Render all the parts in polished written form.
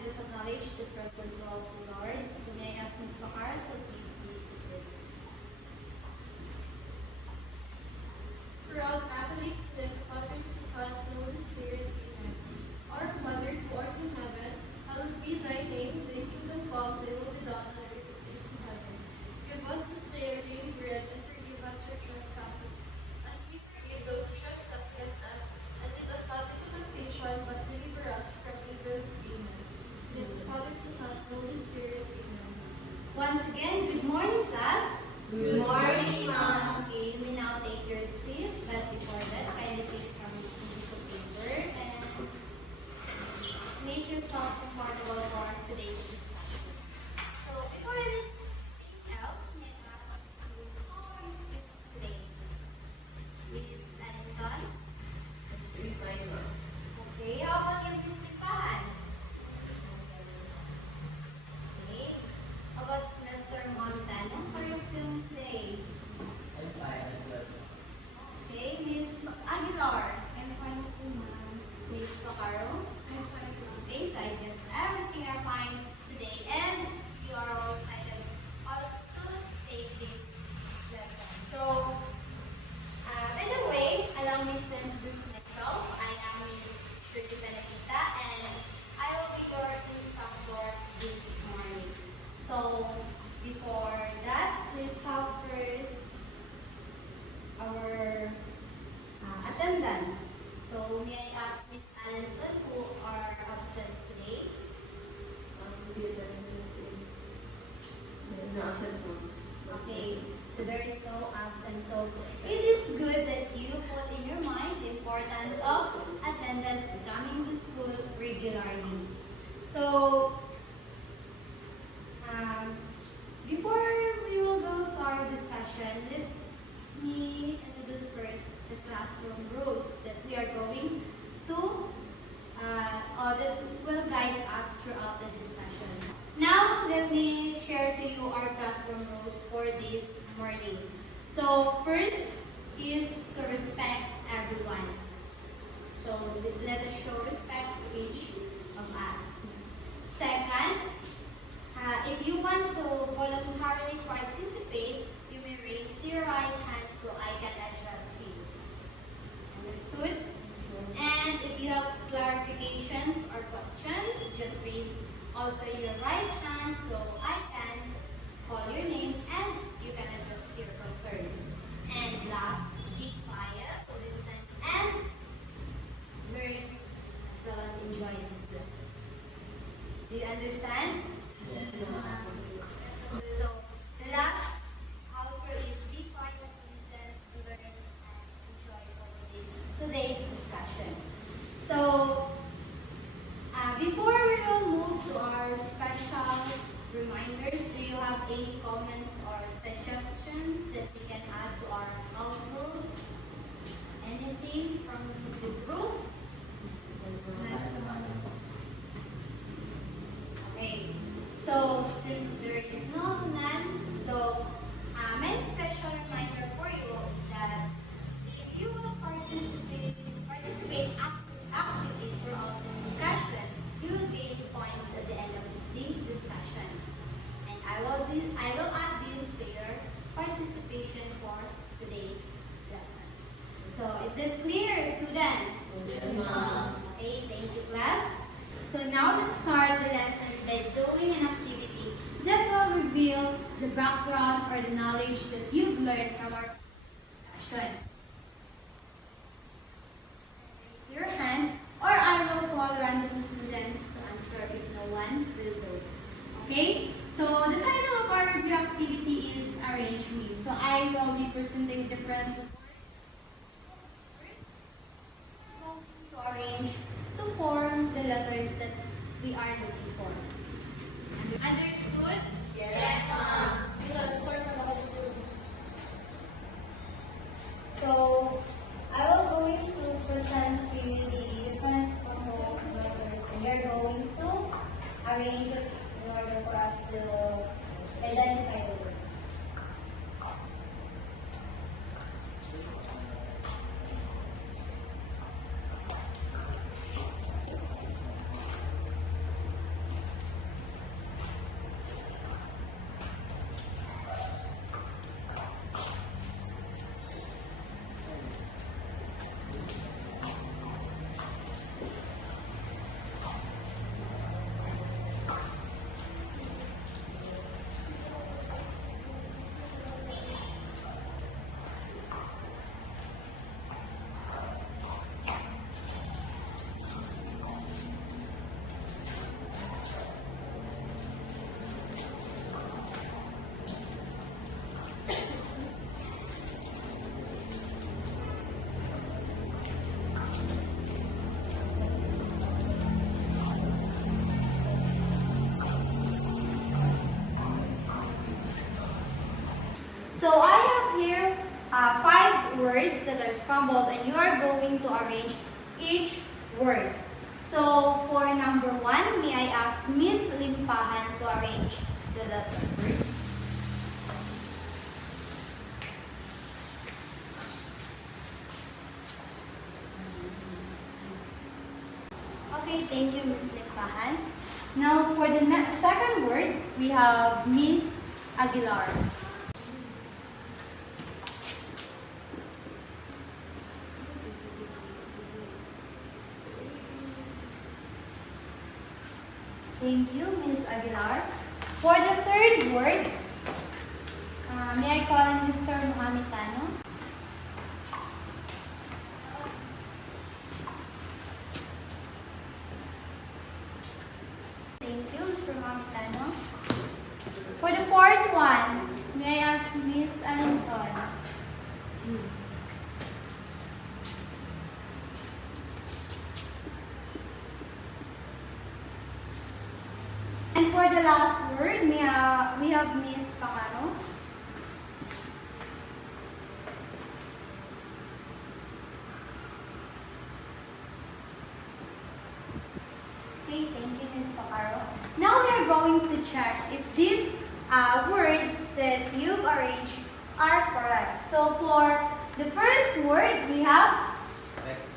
let us acknowledge the presence of the Lord. So may I ask Ms. Bakar to please lead the prayer. For all Catholics, the Father, the Son, and the Holy Spirit, Amen. Our Mother, who art in heaven, hallowed be thy name. Thy kingdom come, thy will be done on earth as it is in heaven. Give us this day our daily bread, and forgive us our trespasses, as we forgive those who trespass against us. And lead us not into temptation, but deliver us from evil. Amen. In the name of the Father, the Son, and the Holy Spirit. Amen. Once again, good morning, class. Good morning, Ma'am. Okay, you may now take your seat, but before that, kindly take some piece of paper and make yourself comfortable for today's discussion. So, before anything else, may I ask you, how are you feeling today? Is anything done? Okay, how about your listahan? Okay. How about Mr. Montano? How are you feeling today? Okay, Miss Aguilar. I'm fine too, ma'am. Miss Pacaro. I'm fine, Ma'am. Okay, so I guess everything are fine today, and you are all excited also to take this lesson. So, by the way, allow me to introduce myself. I am Miss Trudy Benedita, and I will be your instructor this morning. So, before that, let's have first our attendance. So, may I ask Miss Allenton who are absent today? Okay, so there is no absence. So it is good that you put in your mind the importance of attendance and coming to school regularly. So before we will go to our discussion, let me introduce first the classroom rules that we are going to or that will guide us throughout the discussions. Now, let me share to you our classroom rules for this morning. So, first is to respect everyone. So, let us show respect to each of us. Second, if you want to voluntarily participate, you may raise your right hand so I can address you. Understood? And if you have clarifications or questions, just raise also your right hand so I can call your name and you can address your concern. And last, be quiet, listen, and learn as well as enjoy this lesson. Do you understand? Yes, So, the last house rule is be quiet, listen, learn, and enjoy for today's discussion. So, before we will move to our special reminders, do you have any comments or suggestions that we can add to our house rules? Anything from the group? Okay. So, since there is none, so my special reminder for you is that if you will participate actively throughout the discussion, you will gain points at the end of the discussion. And I will add this to your participation for today's lesson. So, is it clear, students? Yes, ma'am. Okay, thank you, class. So now let's start the lesson by doing an activity that will reveal the background or the knowledge that you've learned from our discussion. Raise your hand, or I will call random students to answer if no one will do. Okay? So the title of our review activity is Arrange Me. So I will be presenting different words to arrange to form the letters that we are looking for. Understood? Yes, ma'am. So, I will going to present to you the different component letters, and we are going to arrange it in order for us to identify the word. 5 words that are scrambled, and you are going to arrange each word. So, for number 1, may I ask Miss Limpahan to arrange the letter word? Okay, thank you, Miss Limpahan. Now, for the second word, we have Miss Aguilar. Thank you, Miss Aguilar. For the third word, may I call Mr. Mohamed Tano? Thank you, Mr. Mohamed Tano. For the fourth one, may I ask Miss Alinton? And for the last word, we have Miss Pacaro. Okay, thank you, Miss Pacaro. Now we are going to check if these words that you've arranged are correct. So for the first word, we have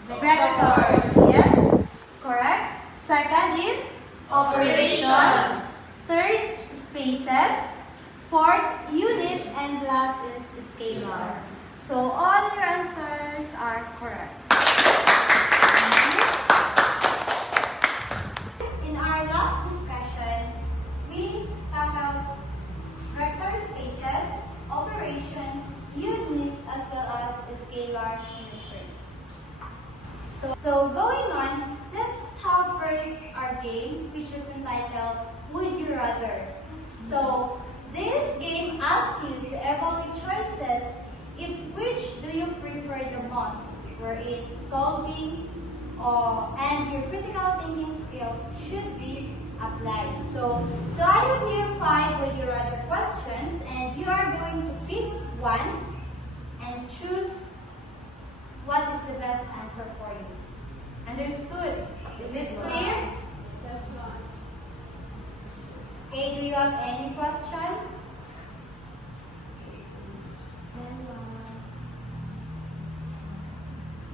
vectors. Yes, correct. Second is operations. Third, spaces. Fourth, unit. And last is scalar. So all your answers are correct. In our last discussion, we tackled vector spaces, operations, unit, as well as scalar methods. So going on, let's have first our game, which is entitled Would You Rather. So this game asks you to evaluate choices if which do you prefer the most, wherein solving and your critical thinking skill should be applied. So I have here 5 Would You Rather questions, and you are going to pick one and choose what is the best answer for you. Understood? Is it clear? That's fine. Okay, do you have any questions?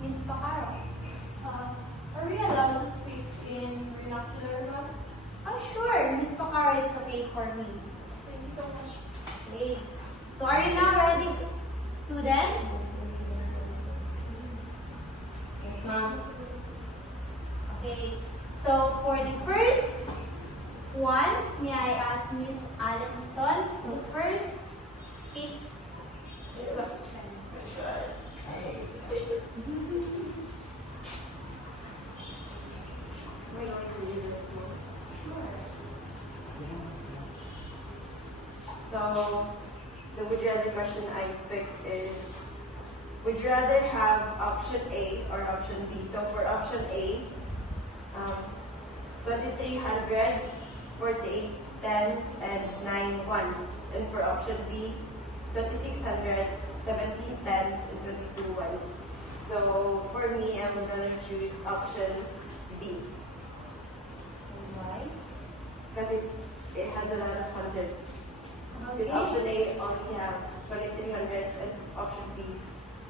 Miss Pacaro. Are we allowed to speak in vernacular now? Oh, sure. Miss Pacaro, it's okay for me. Thank you so much. Okay. So are you now ready, students? Yes, ma'am. Okay. So for the first one, may I ask Miss Allenton to first pick the question. Am I going to do this now? So, the would you rather question I picked is, would you rather have option A or option B? So for option A, 23 hundreds, 48 tens, and 9 ones. And for option B, 26 hundreds, 17 tens, and 22 ones. So for me, I'm gonna choose option B. Why? Because it has a lot of hundreds. Because Okay. option A only have 23 hundreds and option B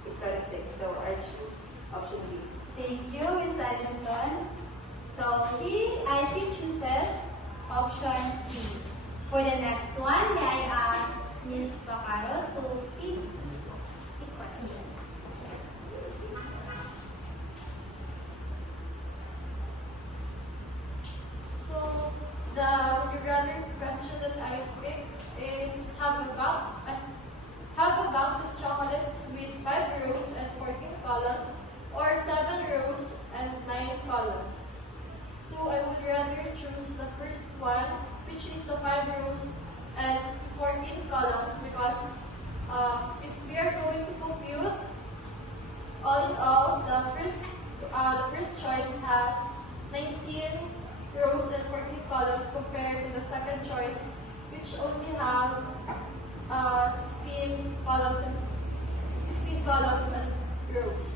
is 26. So I choose option B. Thank you, Miss Allenton. So she chooses option B. For the next one, may I ask Miss Pacaro to pick the question. So the would you rather question that I picked is have a box of chocolates with 5 rows and 14 columns, or 7 rows and 9 columns. So I would rather choose the first one, which is the 5 rows and 14 columns, because if we are going to compute, all in all, the first choice has 19 rows and 14 columns compared to the second choice, which only have 16 columns and 16 columns and rows.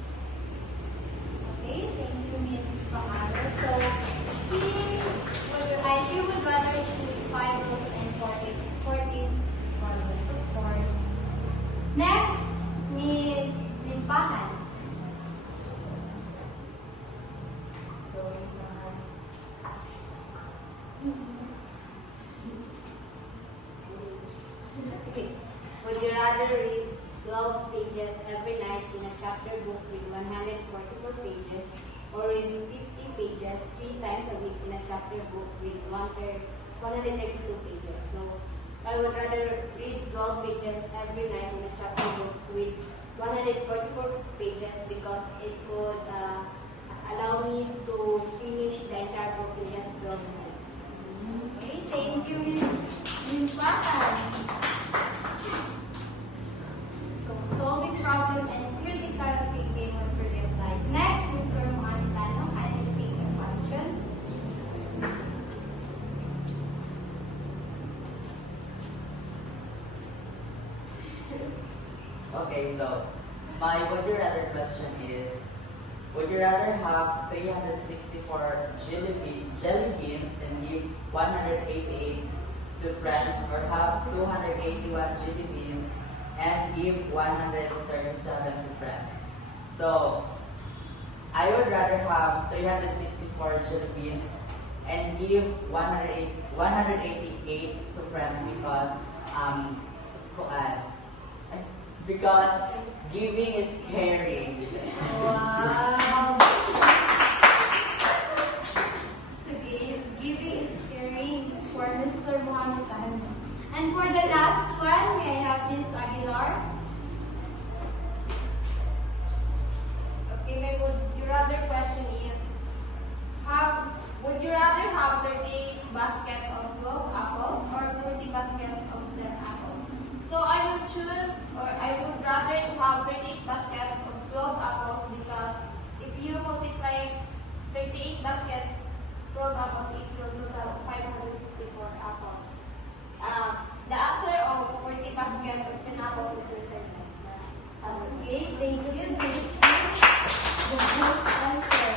Okay, thank you, Ms. Pamaro. So, she would rather choose 5 rows and 14 columns, of course. Next, Ms. Limpahan. Okay. Would you rather read 12 pages every night in a chapter book with 144 pages, or read 50 pages 3 times a week in a chapter book with 132 pages? So, I would rather read 12 pages every night in a chapter book with 144 pages because it would allow me to finish the entire book in just 12 minutes. Okay, thank you, Ms. Limpahan. So, solving problem and critical thinking was really applied. Next, Mr. Montano, can you repeat the question? Okay, so my would you rather question is, would you rather have 364 jelly beans and give 188 to friends, or have 281 jelly beans and give 137 to friends? So I would rather have 364 jelly beans and give 188 to friends because giving is caring. Wow! Okay, giving is caring for Mr. Mohammedan. And for the last one, may I have Ms. Aguilar? Okay, my would you rather question is, would you rather have 30 baskets of 12 apples or 40 baskets of 10 apples? So I would rather to have 30 baskets of 12 apples, because if you multiply 38 baskets, 12 apples, it will total 564 apples. The answer of 40 baskets of 10 apples is the same. Okay, thank you so much. The good answer.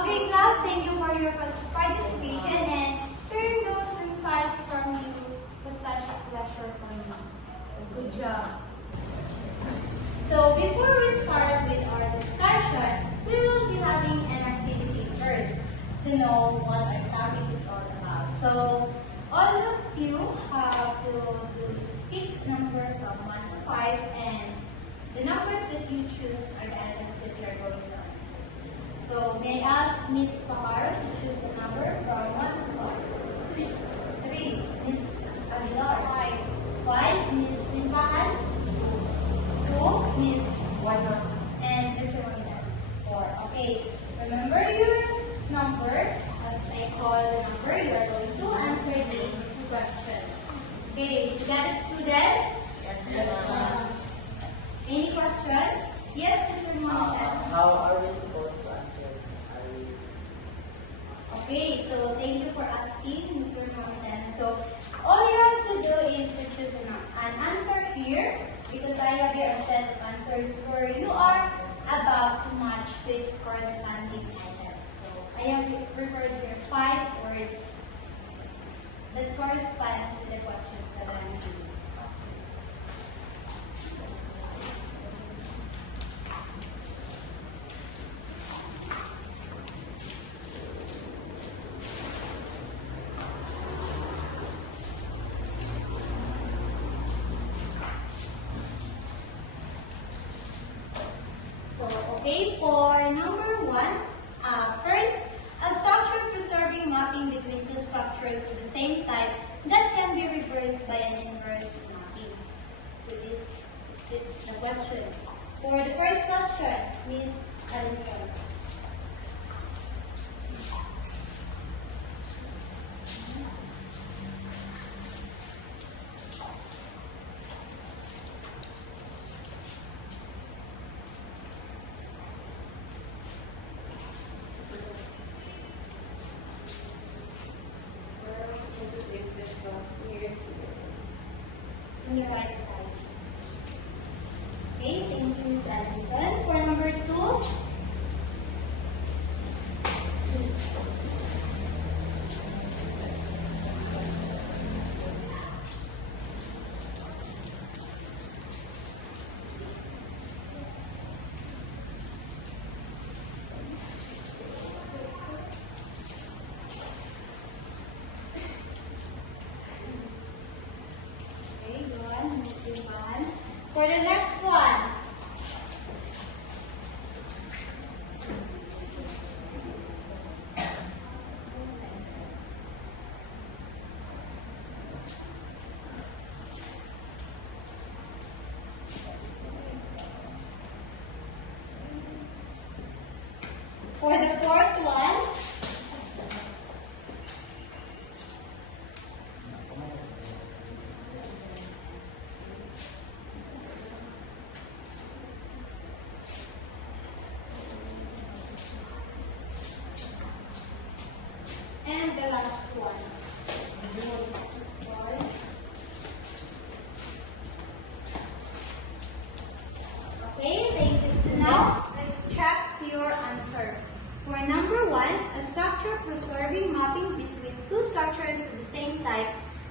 Okay, class, thank you for your participation and sharing those insights from you. It was such a pleasure for me. So good job. So before we start with our discussion, we will be having an activity first to know what our topic is all about. So all of you have to do is pick a number from 1 to 5, and the numbers that you choose are the items that you are going to answer. So may I ask Ms. Pahar to choose a number from 1 to 5? 3. Ms. Aguilar. 5. Ms. Limpahan. 2. Ms. 1. And Mr. Mohammedan. 4. Okay. Remember your number. As I call the number, you are going to answer the question. Okay. You got it, students? Yes. Any question? Yes, Mr. Mohammedan. How are we supposed to answer? Okay, so thank you for asking, Mr. Mohammedan. So all you have to do is to choose an answer here, because I have here a set of answers where you are about to match this corresponding items. So I have prepared here 5 words that corresponds to the questions that I'm giving. Okay, for number 1, first, a structure preserving mapping between two structures of the same type that can be reversed by an inverse mapping. So this is the question. For the first question, Ms. Alinton. On your right side. Okay, thank you, For the next one, for the fourth one, and the last one. Okay, thank you, students. Now, let's check your answer. For number one, a structure preserving mapping between two structures of the same type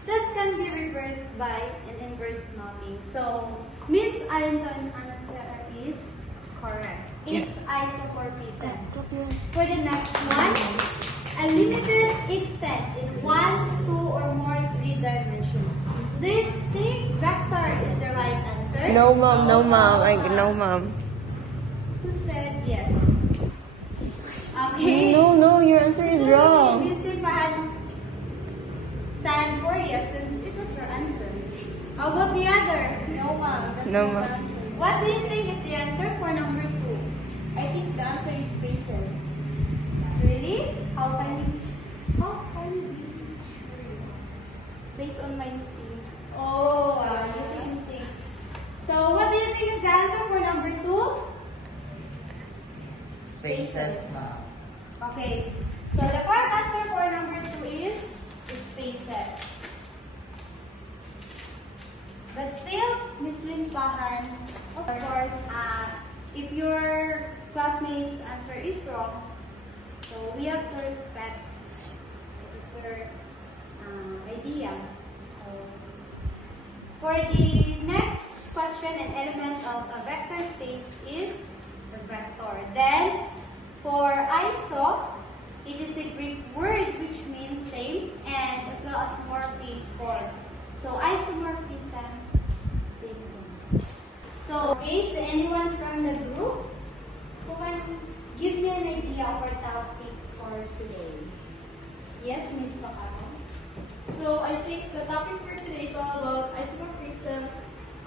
that can be reversed by an inverse mapping. So, Miss Allenton answer is correct. It's isomorphism. For the next one, a limited extent in 1, 2, or more 3 dimensions. Do you think vector is the right answer? No, ma'am. No, ma'am. No, ma'am. Who said yes? Okay. No, your answer is So, wrong. Miss Simbahan stand for yes since it was your answer. How about the other? No, ma'am. That's No, not the ma'am. answer. What do you think is the answer for number 2? I think the answer is spaces. Really? How can you be sure? Based on my instinct. Oh, using instinct. So, what do you think is the answer for number 2? Spaces, ma'am. Okay. So, the correct answer for number 2 is spaces. But still, Miss Limpahan, of course, if your classmate's answer is wrong, so we have to respect it is your idea. So, for the next question, an element of a vector space is the vector. Then, for iso, it is a Greek word which means same and as well as morphic form. So, isomorphism, same thing. So, okay, so anyone from the group who can give me an idea of our topic for today? Yes, Ms. Bacaro? So I think the topic for today is all about isomorphism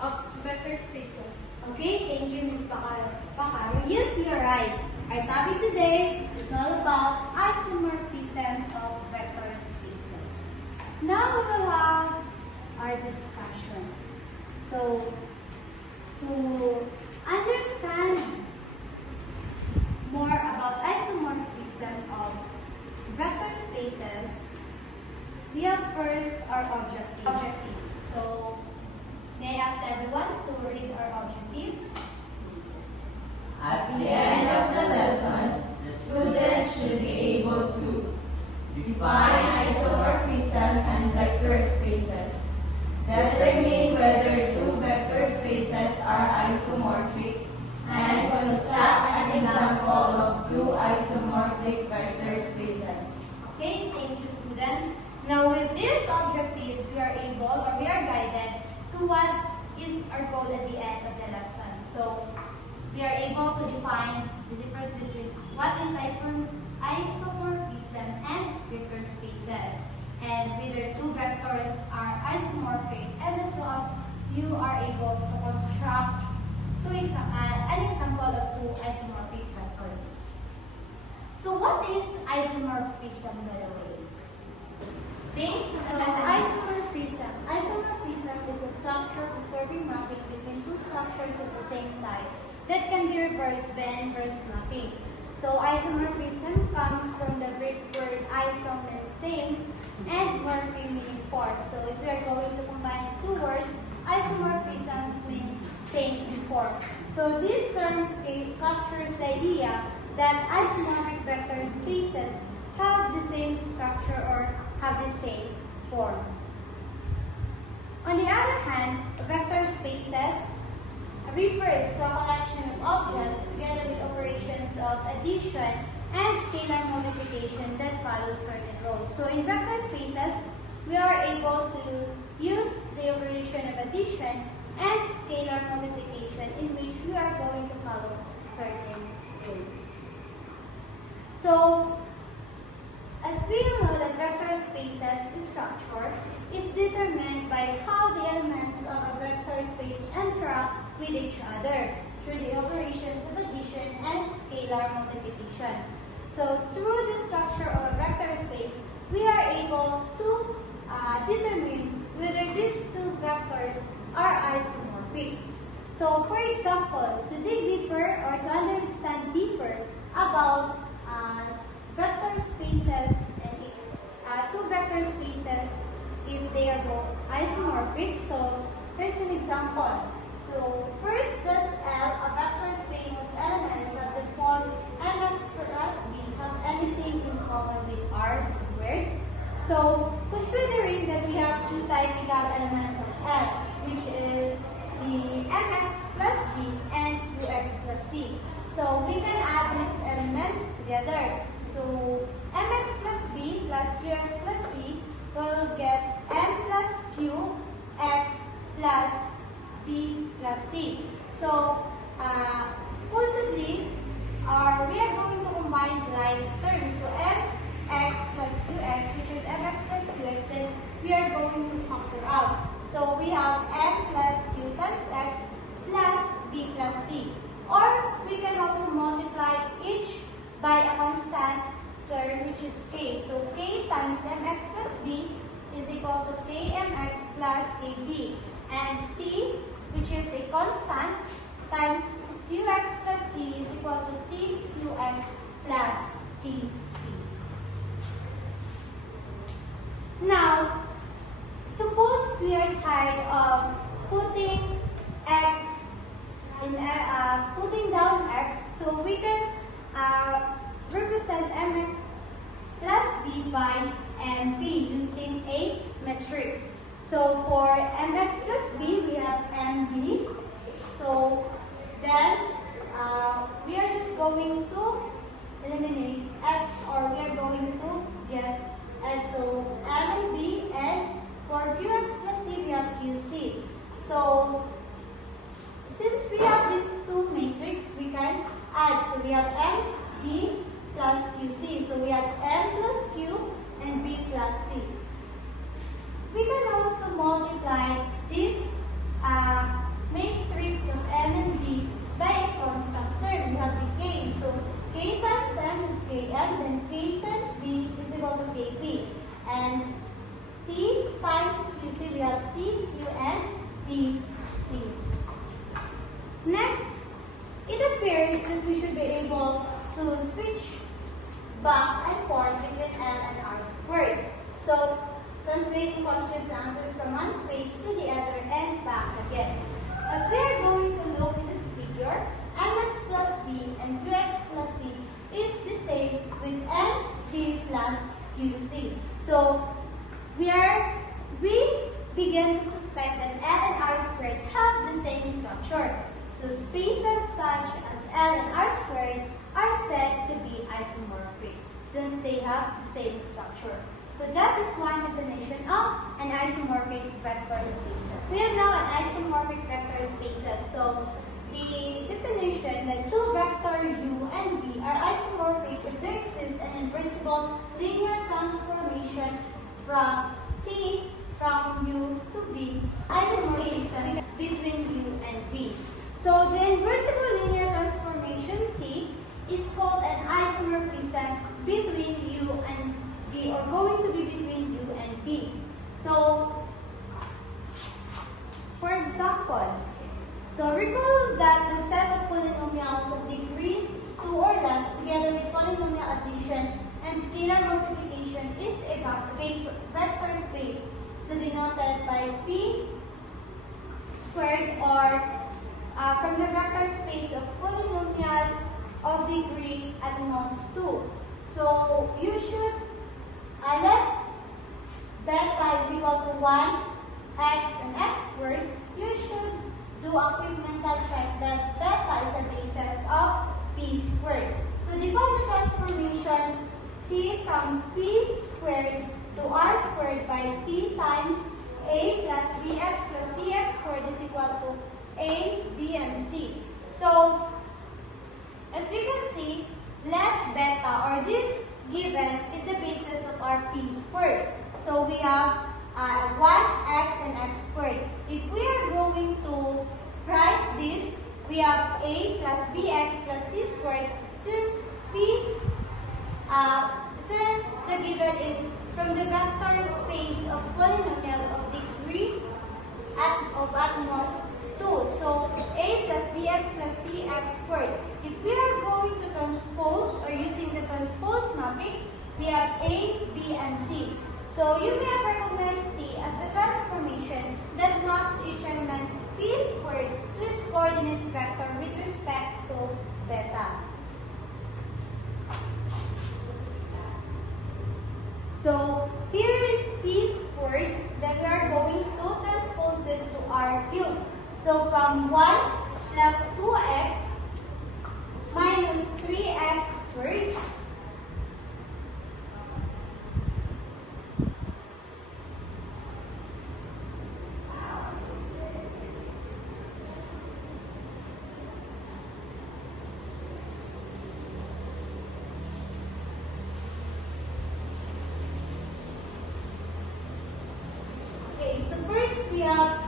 of vector spaces. Okay, thank you, Ms. Bacaro. Yes, you're right. Our topic today is all about isomorphism of vector spaces. Now we will have our discussion. So, to understand more about isomorphism of vector spaces, we have first our objectives. So, may I ask everyone to read our objectives? At the end of the lesson, the student should be able to define isomorphism and vector spaces, determine whether two vector spaces are isomorphic, and construct an example of two isomorphic vector spaces. Okay, thank you, students. Now, with these objectives, we are able or we are guided to what is our goal at the end of the lesson. So, we are able to define the difference between what is isomorphism and vector spaces, and whether two vectors are isomorphic, and as well as you are able to construct an example of two isomorphic vectors. So, what is isomorphism, by the way? Isomorphism is a structure preserving mapping between two structures of the same type that can be reversed by inverse mapping. So, isomorphism comes from the Greek word isom means same and morphe meaning form. So, if we are going to combine the two words, isomorphisms mean same in form. So, this term captures the idea that isomorphic vector spaces have the same structure or have the same form. On the other hand, vector spaces refers to a collection of objects together with operations of addition and scalar multiplication that follow certain rules. So in vector spaces, we are able to use the operation of addition and scalar multiplication, in which we are going to follow certain rules. So, as we know that vector space's structure is determined by how the elements of a vector space interact with each other through the operations of addition and scalar multiplication. So, through the structure of a vector space, we are able to determine whether these two vectors are isomorphic. So, for example, to dig deeper or to understand deeper about vector spaces and two vector spaces, if they are both isomorphic. So, here's an example. So, first, does L, a vector space's elements of the form mx plus b have anything in common with r squared? So, considering that we have two typical elements of L, which is the mx plus b and ux plus c. So, we can add these elements together. So, mx plus b plus qx plus c will get m plus q x plus b plus c. So, supposedly, we are going to combine the right terms. So, mx plus qx, which is mx plus qx, then we are going to factor out. So, we have m plus q times x plus b plus c. Or, we can also multiply each by a constant term, which is k. So, k times mx plus b is equal to kmx plus kb. And t, which is a constant, times qx plus c is equal to tqx plus tc. Now, suppose we are tired of putting x in putting down x, so we can represent mx plus b by mb using a matrix. So for mx plus b, we have mb. So then we are just going to eliminate x, or we are going to get x. So m and b, and for qx plus c, we have qc. So since we have these two matrix, we can add. So we have m, b plus qc. So we have m plus q and b plus c. We can also multiply this matrix of m and b by a constant term. We have the k. So k times m is km, then k times b is equal to kp. And t times qc, we have tq and tc. Next, it appears that we should be able to switch back and forth between L and R squared. So, translating questions and answers from one space to the other and back again. As we are going to look in this figure, mx plus b and qx plus c is the same with mb plus qc. So, we begin to suspect that L and R squared have the same structure. So, spaces such as L and R squared are said to be isomorphic since they have the same structure. So that is one definition of an isomorphic vector spaces. We have now an isomorphic vector spaces. So the definition that two vector u and v are isomorphic if there exists an invertible linear transformation from t from u to v as a space between u and v. So the invertible linear transformation T is called an isomorphism between u and v, or going to be between u and v. So, for example, so recall that the set of polynomials of degree 2 or less together with polynomial addition and scalar multiplication is a vector space, so denoted by p squared, or from the vector space of polynomial of degree at most 2. So you should let beta is equal to 1, x and x squared. You should do a quick mental check that beta is a basis of p squared. So divide the transformation t from p squared to r squared by t times a plus bx plus cx squared is equal to A, B, and C. So, as we can see, let beta or this given is the basis of our p squared. So we have 1x and x squared. If we are going to write this, we have a plus bx plus c squared since the given is from the vector space of polynomial of degree at most 2. So a plus bx plus cx squared. If we are going to transpose or using the transpose mapping, we have a, b, and c. So you may have recognized t as the transformation that maps each element p squared to its coordinate vector with respect to beta. So here is p squared that we are going to transpose it to r cubed. So from 1 plus 2x minus 3x squared so first we have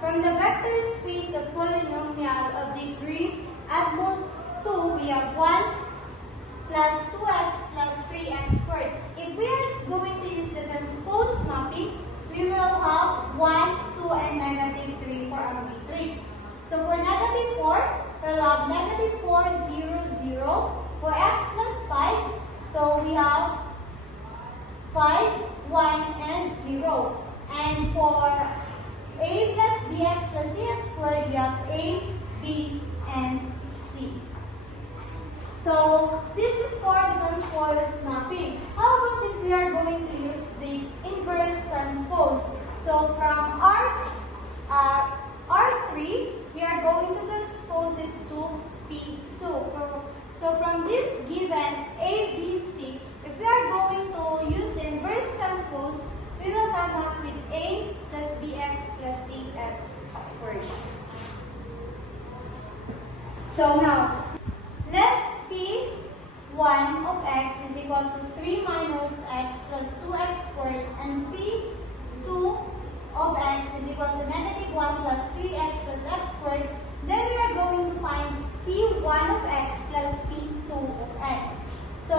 from the vector space of polynomial of degree at most 2, we have 1 plus 2x plus 3x squared. If we are going to use the transpose mapping, we will have 1, 2, and negative 3 for our matrix. So for negative 4, we'll have negative 4, 0, 0. For x plus 5, so we have 5, 1, and 0. And for a plus bx plus cx squared, we have a, b, and c. So this is for the transpose mapping. How about if we are going to use the inverse transpose? So from R3, we are going to transpose it to P2. So from this given A, B, C, if we are going to use the inverse transpose, we will come up with A plus BX plus CX squared. So now, let P1 of x is equal to 3 minus x plus 2x squared and P2 of x is equal to negative 1 plus 3x plus x squared. Then we are going to find P1 of x plus P2 of x. So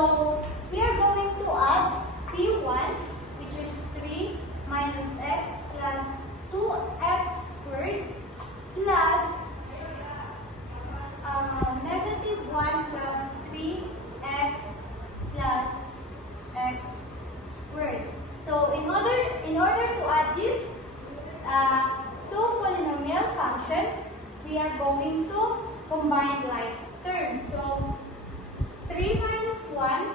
we are going to add P1, which is 3 minus x plus 2x squared plus negative 1 plus 3x plus x squared. So in order to add this two polynomial function, we are going to combine like terms. So 3 minus 1,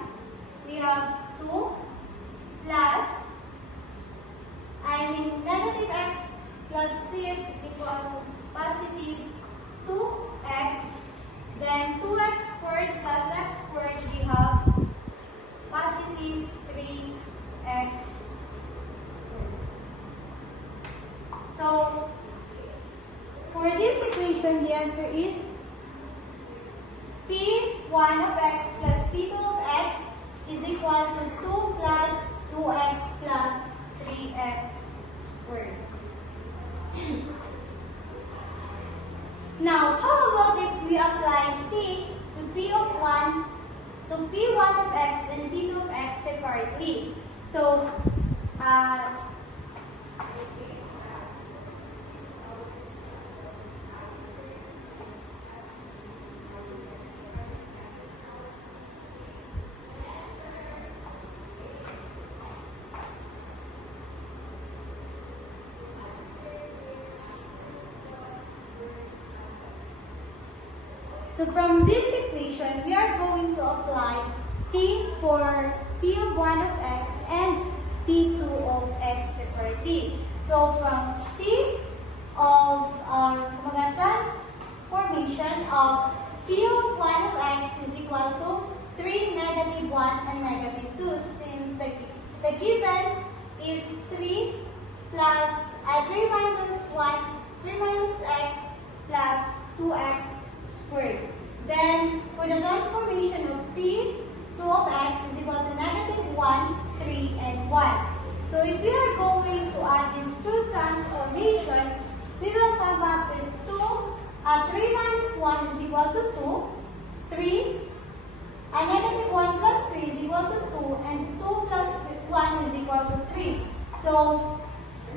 we have 2 plus, negative x plus 3x is equal to positive 2x. Then 2x squared plus x squared, we have positive 3x. So for this equation, the answer is P1 of x plus P2 of x is equal to 2 plus 2x plus 3x squared. Now, how about if we apply t to P1 of x and P2 of x separately? So, so from this equation, we are going to apply t for P of 1 of x and P2 of x separately. So from t of transformation of P of 1 of x is equal to 3, negative 1, and negative 2. Since the given is 3 plus 3 minus 1, 3 minus x plus 2x squared. Then, for the transformation of p, 2 of x is equal to negative 1, 3, and 1. So, if we are going to add these two transformation, we will come up with 3 minus 1 is equal to 2, 3, and negative 1 plus 3 is equal to 2, and 2 plus 1 is equal to 3. So,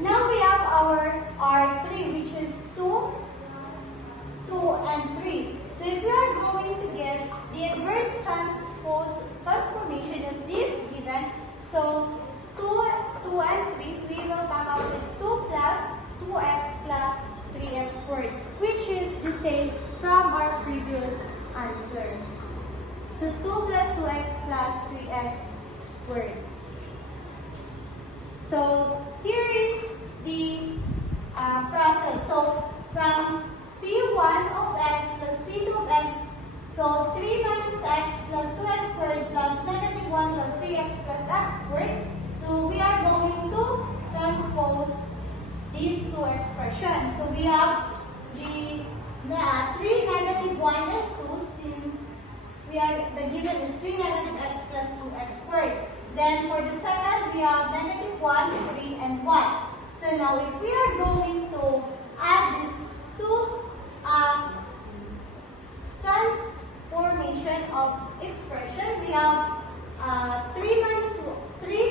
now we have our R3, which is 2, 2, and 3. So, if we are going to get the inverse transformation of this given, so 2, 2, and 3, we will come out with 2 plus 2x plus 3x squared, which is the same from our previous answer. So 2 plus 2x plus 3x squared. So here is the process. So from p1 of x plus p2 of x, so 3 minus x plus 2x squared plus negative 1 plus 3x plus x squared. So we are going to transpose these two expressions. So we have the 3 negative 1 and 2, since the given is 3 negative x plus 2x squared. Then for the second, we have negative 1, 3, and 1. So now if we are going to add these two transformation of expression, we have 3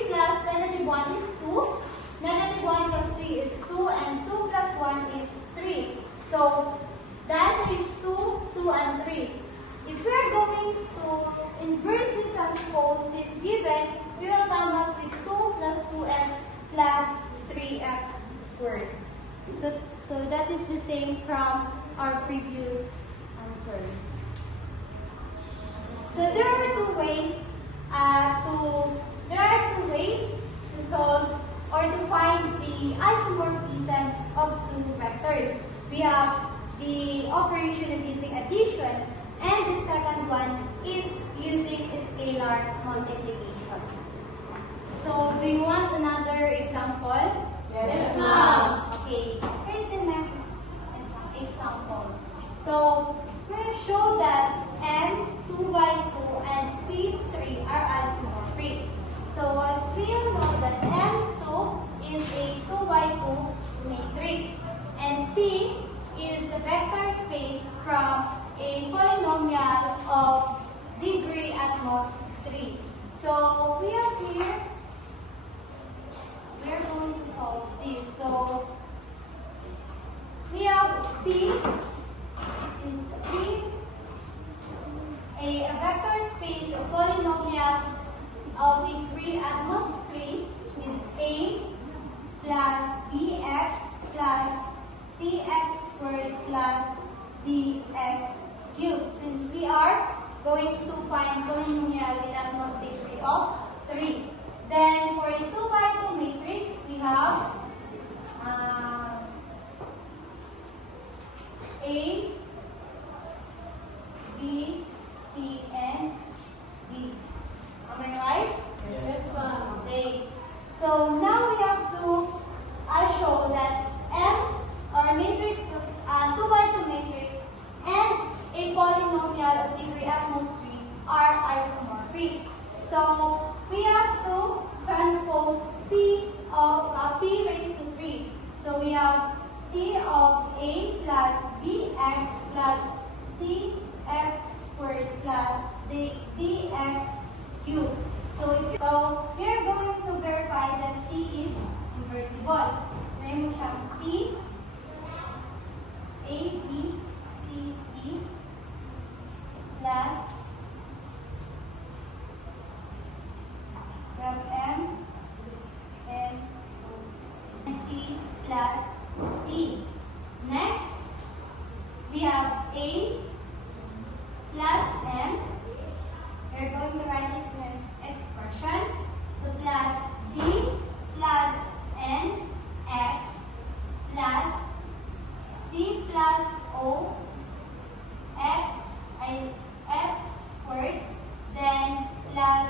plus negative 1 is 2, negative 1 plus 3 is 2, and 2 plus 1 is 3. So the answer is 2, 2, and 3. If we are going to inversely transpose this given, we will come up with 2 plus 2x plus 3x squared. So that is the same from our previous answer. So there are two ways to solve or to find the isomorphism of two vectors. We have the operation of using addition, and the second one is using scalar multiplication. So, do you want another example? Yes, ma'am. Okay, here's the next example. So, we show that M 2 by 2 and P3 are isomorphic. So, as we all know that M2 is a 2 by 2 matrix, and P is a vector space from a polynomial of degree at most 3. So, we have here, we are going to solve this. So, we have P is a vector space of polynomial of degree at most 3 is A plus BX plus CX squared plus DX cubed. Since we are going to find polynomial with at most degree of 3. Then for a 2 by 2 matrix, we have A, B, C, and D. Am I right? Yes, ma'am. Okay. So now we have to show that M or matrix 2 by 2 matrix and a polynomial of degree at most 3 are isomorphic. So we have to transpose P of P raised to 3. So we have P of A plus BX plus CX squared plus DX cubed. So we are going to verify that T is invertible. So may mo siyang T A, B, C, D plus grab M and T plus D. Next, we have A plus M. We're going to write it in this expression. So plus D plus N X plus C plus O X squared, then plus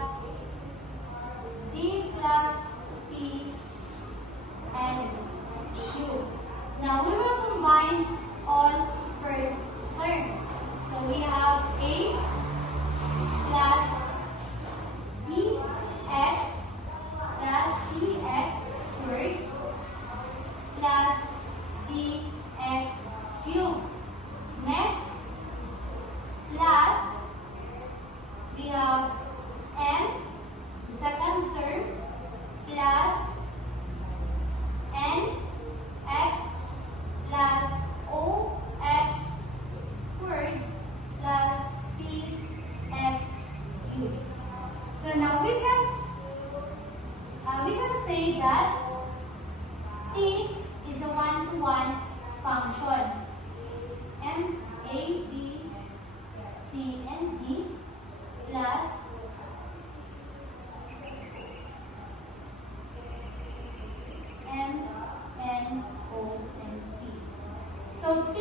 D plus P and that T is a one-to-one function. M, A, B, C, and D plus M, N, O, and P. So T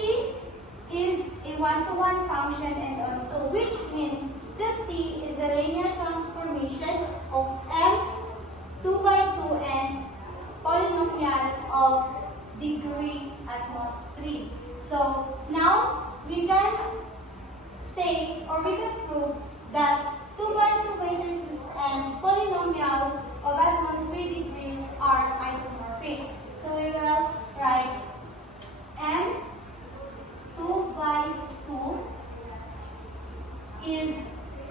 is a one-to-one function and onto, which means that T is a linear transformation of M 2 by 2 and polynomial of degree at most 3. So now we can say or we can prove that 2 by 2 matrices and polynomials of at most 3 degrees are isomorphic. So we will write M 2 by 2 is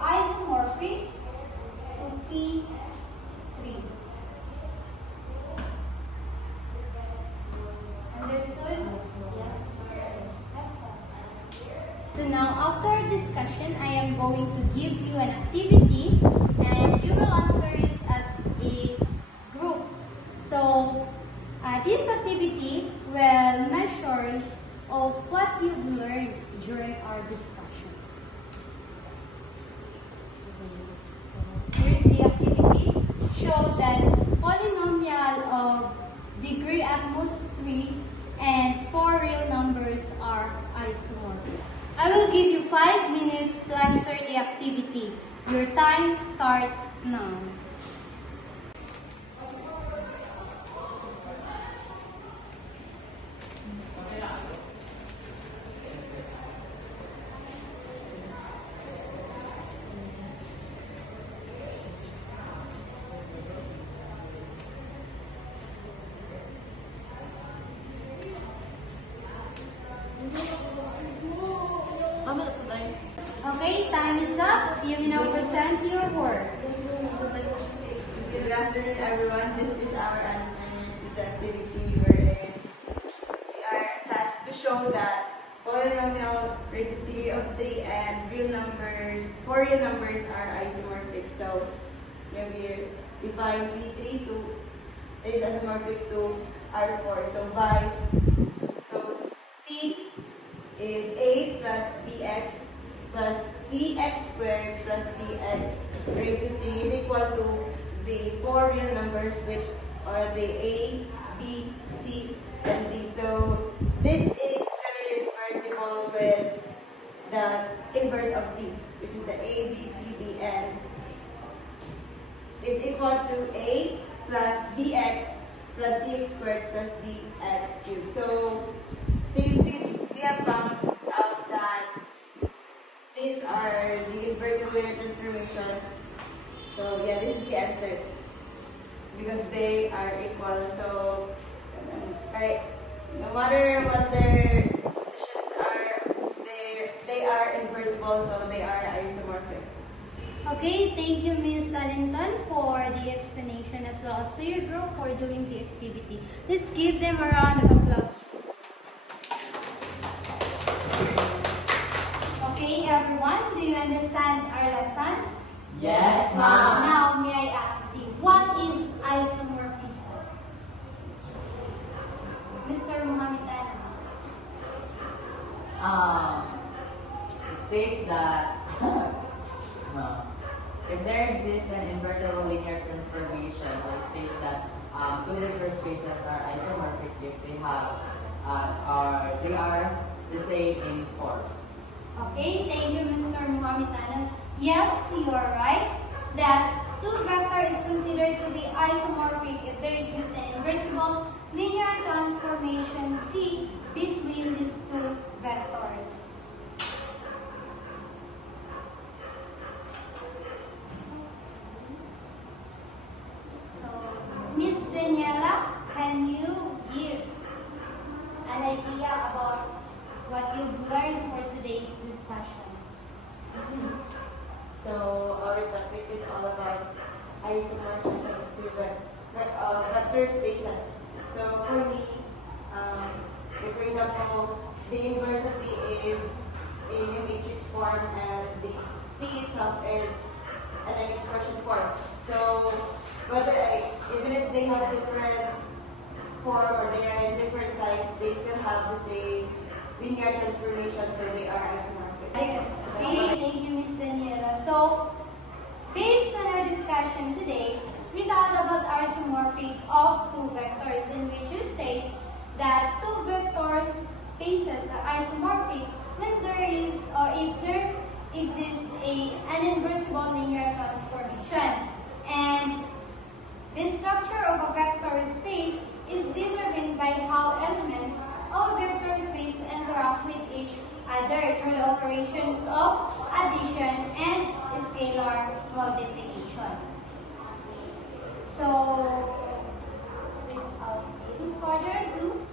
isomorphic to P3. Understood? Yes. That's all. So now after our discussion, I am going to give you an activity and you will answer it as a group. So this activity will measures of what you've learned during our discussion. So here's the activity. Show that polynomial of degree at most 3 and 4 real numbers are isomorphic. I will give you 5 minutes to answer the activity. Your time starts now. Okay, time is up. You may now present your work. Good afternoon, everyone. This is our answer to the activity wherein we are tasked to show that polynomial raised to the degree of 3 and real numbers, 4 real numbers are isomorphic. So yeah, we define P3 to is isomorphic to R4. So T is A plus BX plus CX squared plus DX raised to 3 is equal to the 4 real numbers, which are the A, B, C, and D. So this is clearly invertible with the inverse of D, which is the A, B, C, D, and is equal to A plus BX plus CX squared plus DX cubed. So since we have found out that these are the invertible linear transformation, so yeah, this is the answer because they are equal. So right, no matter what their positions are, they are invertible, so they are isomorphic. Okay, thank you, Ms. Allington, for the explanation as well as to your group for doing the activity. Let's give them a round of applause. Okay, everyone, do you understand our lesson? Yes, ma'am. Now, may I ask you, what is isomorphism? Mr. Muhammad Ali. It states that if there exists an invertible linear transformation, so it states that two vector spaces are isomorphic if they are the same in form. Okay, thank you, Mr. Muhammad. Yes, you are right that two vector is considered to be isomorphic if there exists an invertible linear transformation T between these two vectors. So, Miss Daniela, can you give an idea about what you've learned for today's discussion? So our topic is all about isomorphism to vector spaces. So for me, like for example, the inverse of T is in a matrix form and the T itself is in an expression form. So even if they have different form or they are in different types, they still have the same linear transformation, so they are isomorphic. Okay, thank you, Miss Daniela. So, based on our discussion today, we talked about isomorphic of two vectors, in which it states that two vectors spaces are isomorphic when there is or if there exists an invertible linear transformation. And the structure of a vector space is determined by how elements of a vector space interact with each other through the operations of addition and scalar multiplication. So, without any further ado,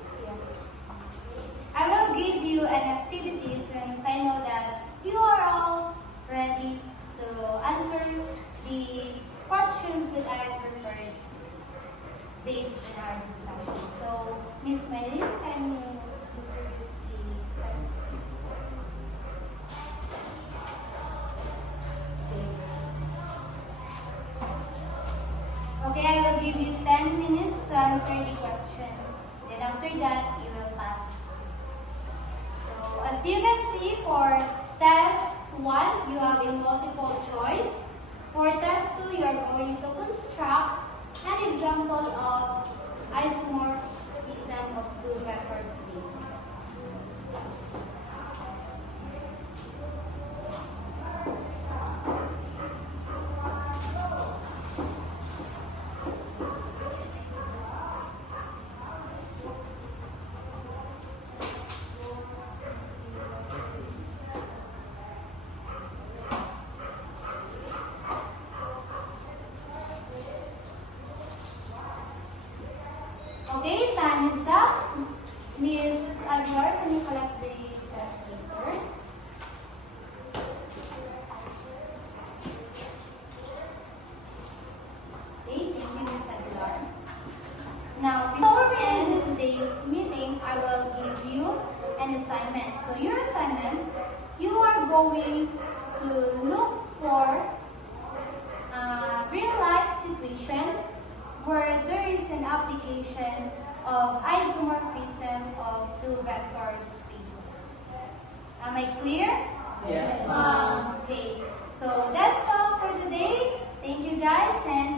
I will give you an activity since I know that you are all ready to answer the questions that I have prepared based on our discussion. So, Miss Maylin, can you distribute the test? Okay, I will give you 10 minutes to answer the question. Then after that, you will pass. So, as you can see, for test 1, you have a multiple choice. For test 2, you are going to construct an example of isomorphism of two vector spaces. Okay, time is up. Miss Adler, can you collect the test paper? Okay, thank you, Miss Adler. Now, before we end today's meeting, I will give you an assignment. So, your assignment, you are going to look for real-life situations where there is an application of isomorphism of two vector spaces. Am I clear? Yes, Okay. So that's all for today. Thank you guys and